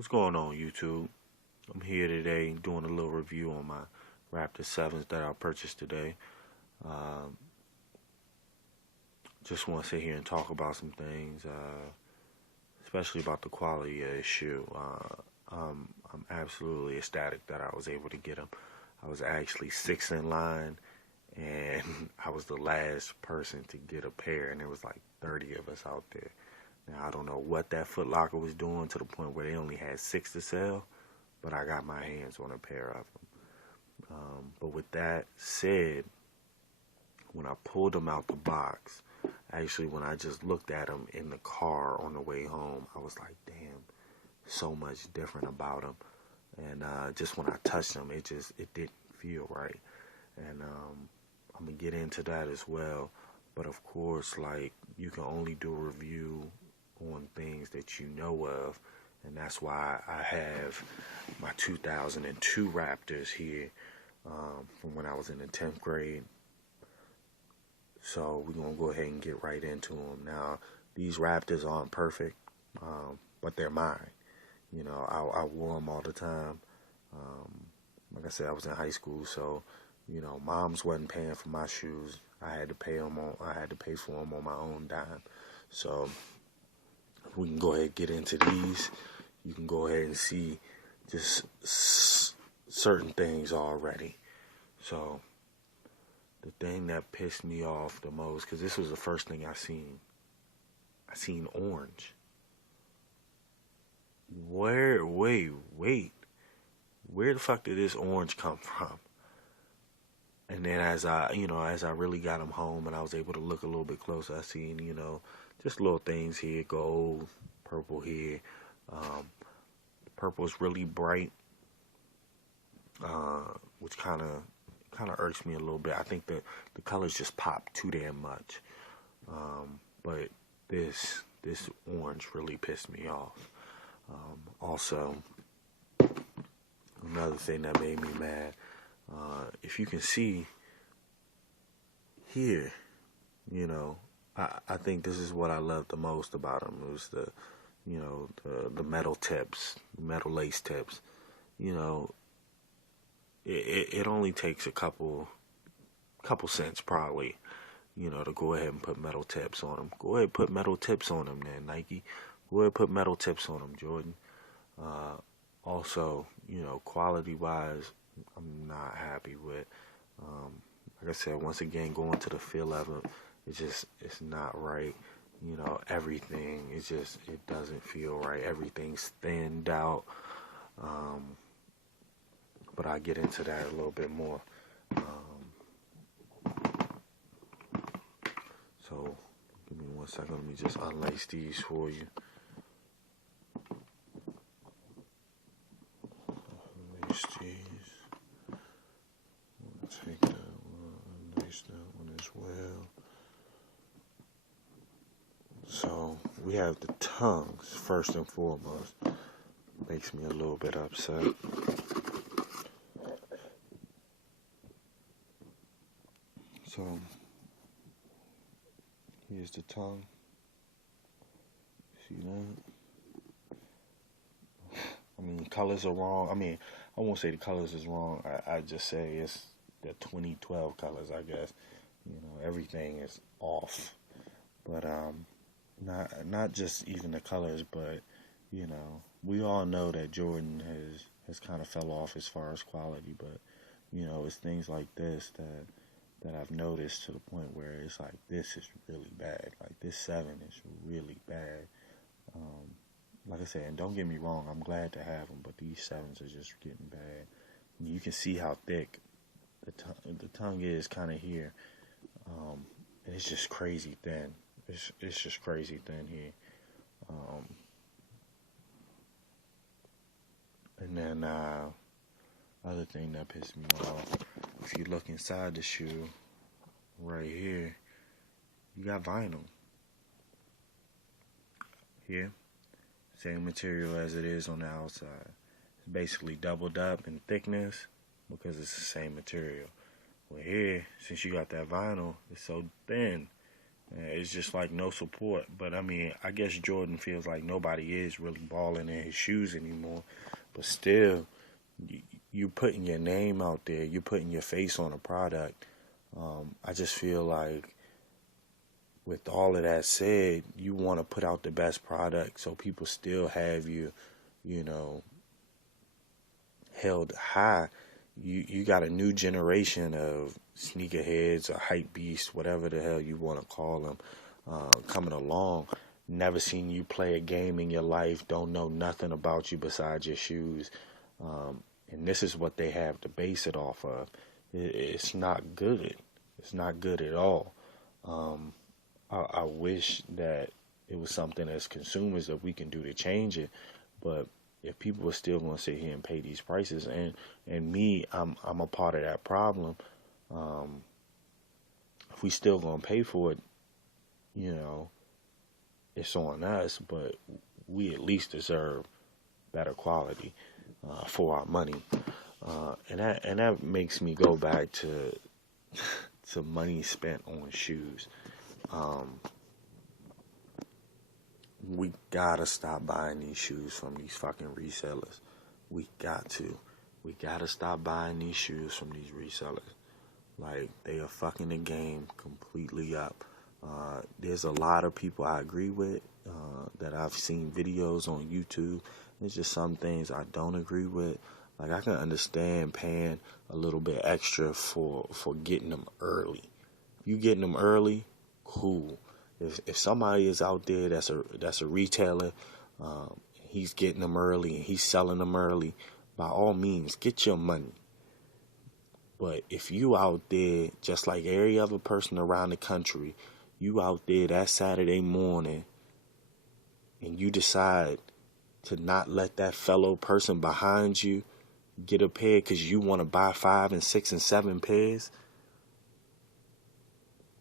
What's going on, YouTube? I'm here today doing a little review on my Raptor 7s that I purchased today. Um, just want to sit here and talk about some things, especially about the quality of the shoe. I'm absolutely ecstatic that I was able to get them. I was actually sixth in line, and I was the last person to get a pair, and there was like 30 of us out there. Now, I don't know what that Foot Locker was doing to the point where they only had 6 to sell, but I got my hands on a pair of them. But with that said, when I pulled them out the box, actually when I just looked at them in the car on the way home, I was like, damn, so much different about them. And just when I touched them, it didn't feel right. And I'm gonna get into that as well. But of course, like, you can only do a review on things that you know of, and that's why I have my 2002 Raptors here, from when I was in the 10th grade. So we're gonna go ahead and get right into them. Now, these Raptors aren't perfect, but they're mine. You know, I wore them all the time. Like I said, I was in high school, so moms wasn't paying for my shoes. I had to pay for them on my own dime. So we can go ahead and get into these. You can go ahead and see just certain things already. So the thing that pissed me off the most, because this was the first thing I seen orange. Wait, where the fuck did this orange come from? And then as I really got them home and I was able to look a little bit closer, I seen, just little things here, gold, purple here. Purple is really bright, which kind of irks me a little bit. I think the colors just pop too damn much. But this orange really pissed me off. Also, another thing that made me mad, if you can see here, I think this is what I loved the most about them. It was the metal tips, metal lace tips. It only takes a couple cents probably, to go ahead and put metal tips on them. Go ahead and put metal tips on them, then Nike. Go ahead and put metal tips on them, Jordan. Also, quality wise, I'm not happy with. Like I said, once again, going to the feel of it, it's not right. Everything, it doesn't feel right. Everything's thinned out. But I'll get into that a little bit more. So, give me 1 second. Let me just unlace these for you. Unlace these. I'm gonna take that one, unlace that one as well. So, we have the tongues, first and foremost. Makes me a little bit upset. So, here's the tongue. See that? I mean, colors are wrong. I mean, I won't say the colors is wrong. I just say it's the 2012 colors, I guess. Everything is off. But not just even the colors, but we all know that Jordan has kind of fell off as far as quality, but it's things like this that I've noticed to the point where it's like, this is really bad. Like, this 7 is really bad. Like I said, and don't get me wrong, I'm glad to have them, but these 7s are just getting bad. And you can see how thick the tongue is kind of here. And it's just crazy thin. It's just crazy thin here. And then other thing that pissed me off, if you look inside the shoe, right here, you got vinyl. Here, same material as it is on the outside. It's basically doubled up in thickness because it's the same material. Well, here, since you got that vinyl, it's so thin, It's just like no support. But I mean, I guess Jordan feels like nobody is really balling in his shoes anymore. But still, you putting your name out there, you putting your face on a product. I just feel like, with all of that said, you want to put out the best product so people still have you, you know, held high. You got a new generation of sneakerheads or hype beasts, whatever the hell you want to call them, coming along. Never seen you play a game in your life, don't know nothing about you besides your shoes. And this is what they have to base it off of. It's not good. It's not good at all. I wish that it was something as consumers that we can do to change it, but if people are still going to sit here and pay these prices, and me, I'm a part of that problem. If we still going to pay for it, you know, it's on us, but we at least deserve better quality for our money, and that makes me go back to to money spent on shoes. We gotta stop buying these shoes from these fucking resellers. We got to. We gotta stop buying these shoes from these resellers. Like, they are fucking the game completely up. There's a lot of people I agree with that I've seen videos on YouTube. There's just some things I don't agree with. Like, I can understand paying a little bit extra for getting them early. You getting them early, cool. If somebody is out there that's a retailer, he's getting them early and he's selling them early, by all means, get your money. But if you out there, just like every other person around the country, you out there that Saturday morning and you decide to not let that fellow person behind you get a pair because you want to buy 5 and 6 and 7 pairs,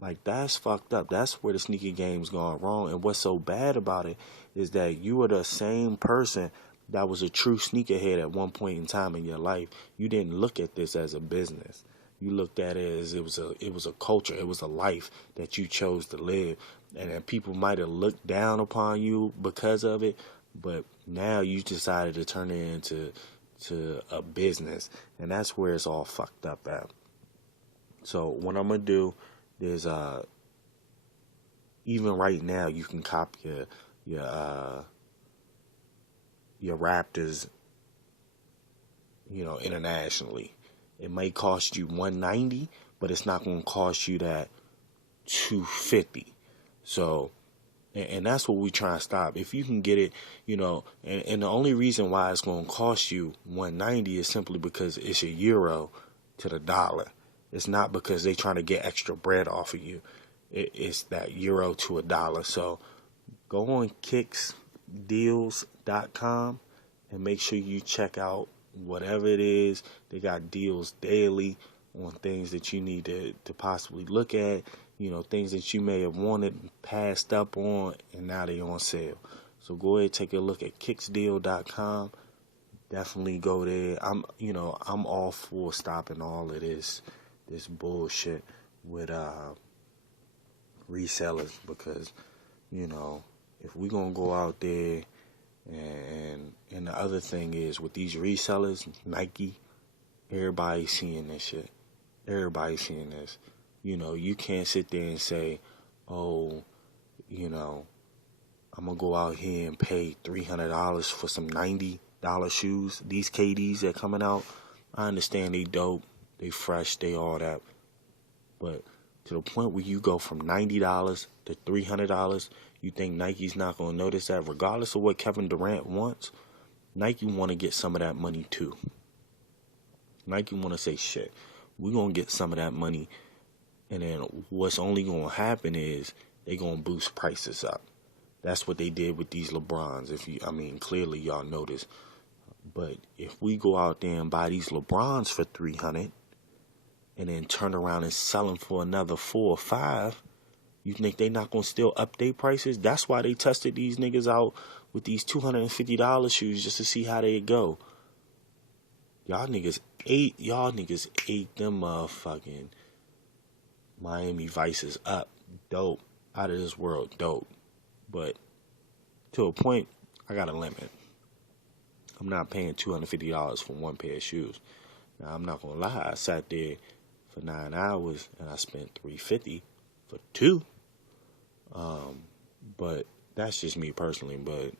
like, that's fucked up. That's where the sneaker game's gone wrong. And what's so bad about it is that you are the same person that was a true sneakerhead at one point in time in your life. You didn't look at this as a business. You looked at it as it was a culture. It was a life that you chose to live. And then people might have looked down upon you because of it, but now you decided to turn it into a business. And that's where it's all fucked up at. So what I'm going to do, there's even right now you can cop your Raptors, internationally. It may cost you $190, but it's not going to cost you that $250. So, and that's what we try to stop. If you can get it, and the only reason why it's going to cost you $190 is simply because it's a euro to the dollar. It's not because they're trying to get extra bread off of you. It's that euro to a dollar. So go on kicksdeals.com and make sure you check out whatever it is. They got deals daily on things that you need to possibly look at. Things that you may have wanted, passed up on, and now they're on sale. So go ahead, take a look at kicksdeal.com. Definitely go there. I'm all for stopping all of this bullshit with resellers, because if we're gonna go out there, and the other thing is with these resellers, Nike, everybody's seeing this shit. Everybody's seeing this. You can't sit there and say, oh, I'm gonna go out here and pay $300 for some $90 shoes. These KDs that coming out, I understand they dope, they fresh, they all that. But to the point where you go from $90 to $300, you think Nike's not going to notice that? Regardless of what Kevin Durant wants, Nike want to get some of that money too. Nike want to say, shit, we're going to get some of that money. And then what's only going to happen is they going to boost prices up. That's what they did with these LeBrons. Clearly y'all notice. But if we go out there and buy these LeBrons for $300 and then turn around and sell them for another $4 or $5, you think they not going to still update prices? That's why they tested these niggas out with these $250 shoes just to see how they go. Y'all niggas ate them motherfucking Miami Vices up. Dope. out of this world dope. But to a point, I got a limit. I'm not paying $250 for one pair of shoes. Now, I'm not gonna lie, I sat there for 9 hours and I spent $350 for two. But that's just me personally. But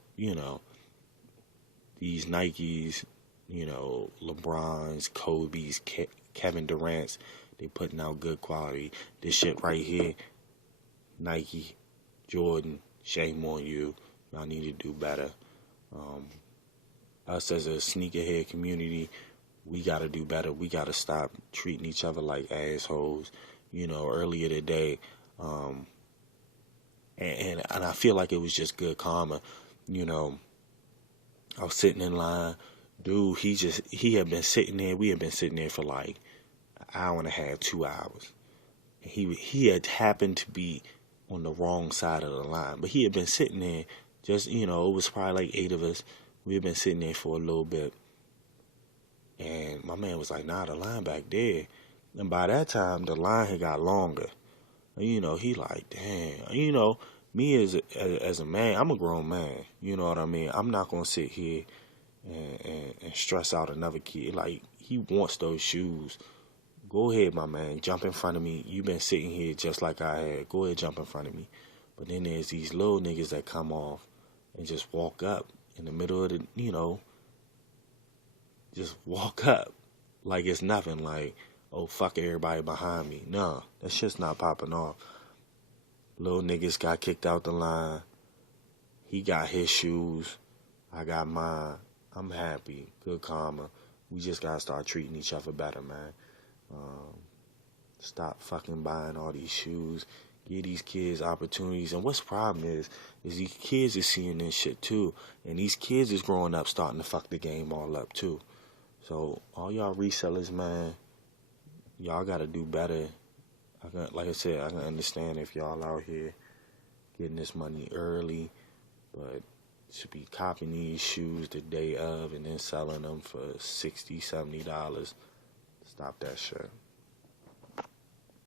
these Nikes, LeBrons, Kobe's, Kevin Durant's, they putting out good quality. This shit right here, Nike, Jordan, shame on you. Y'all need to do better. Us as a sneakerhead community, we got to do better. We got to stop treating each other like assholes. Earlier today, and I feel like it was just good karma. I was sitting in line. Dude, he had been sitting there. We had been sitting there for like an hour and a half, 2 hours. And he had happened to be on the wrong side of the line. But he had been sitting there just, it was probably like 8 of us. We had been sitting there for a little bit. And my man was like, nah, the line back there. And by that time, the line had got longer. He like, damn. Me as a man, I'm a grown man. You know what I mean? I'm not going to sit here and stress out another kid. Like, he wants those shoes. Go ahead, my man. Jump in front of me. You've been sitting here just like I had. Go ahead, jump in front of me. But then there's these little niggas that come off and just walk up in the middle of the, just walk up like it's nothing. Like, oh, fuck everybody behind me. No, that shit's not popping off. Little niggas got kicked out the line. He got his shoes. I got mine. I'm happy. Good karma. We just gotta start treating each other better, man. Stop fucking buying all these shoes. Give these kids opportunities. And what's the problem is these kids are seeing this shit too. And these kids is growing up starting to fuck the game all up too. So all y'all resellers, man, y'all gotta do better. Like I said, I can understand if y'all out here getting this money early, but should be copying these shoes the day of and then selling them for $60, $70. Stop that shit.